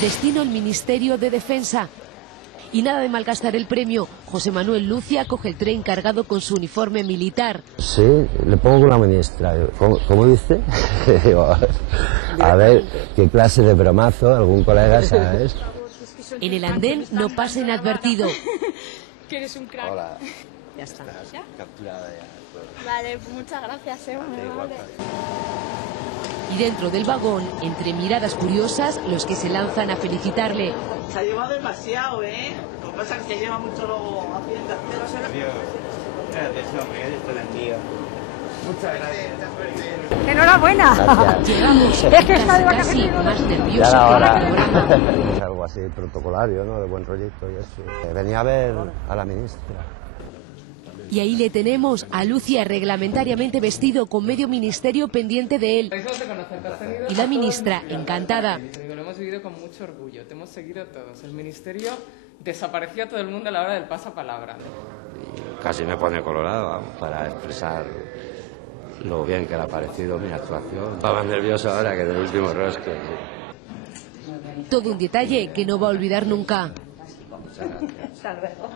Destino el Ministerio de Defensa. Y nada de malgastar el premio, José Manuel Lucia coge el tren cargado con su uniforme militar. Sí, le pongo con la ministra. ¿Cómo dice? A ver, qué clase de bromazo, algún colega, ¿sabes? En el andén no pasa inadvertido. Que eres un crack. Hola. Ya está. ¿Ya? Capturada ya. Vale, pues muchas gracias, vale. Y dentro del vagón, entre miradas curiosas, los que se lanzan a felicitarle. Se ha llevado demasiado, ¿eh? Lo que pasa es que lleva mucho luego haciendo. Adiós. Gracias, hombre, Dios te bendiga. Muchas gracias. ¡Enhorabuena! Llegamos, Es que está de casi vacaciones. más Ya nervioso era que hora. el programa. Es algo así protocolario, ¿no? De buen rollito y eso. Venía a ver a la ministra. Y ahí le tenemos a Lucia reglamentariamente vestido con medio ministerio pendiente de él. Y la ministra, encantada. Lo hemos vivido con mucho orgullo, te hemos seguido todos. El ministerio desapareció a todo el mundo a la hora del pasapalabra. Casi me pone colorado, vamos, para expresar lo bien que le ha parecido mi actuación. Estaba nervioso ahora que del último rosque. Todo un detalle que no va a olvidar nunca. Muchas gracias. Hasta luego.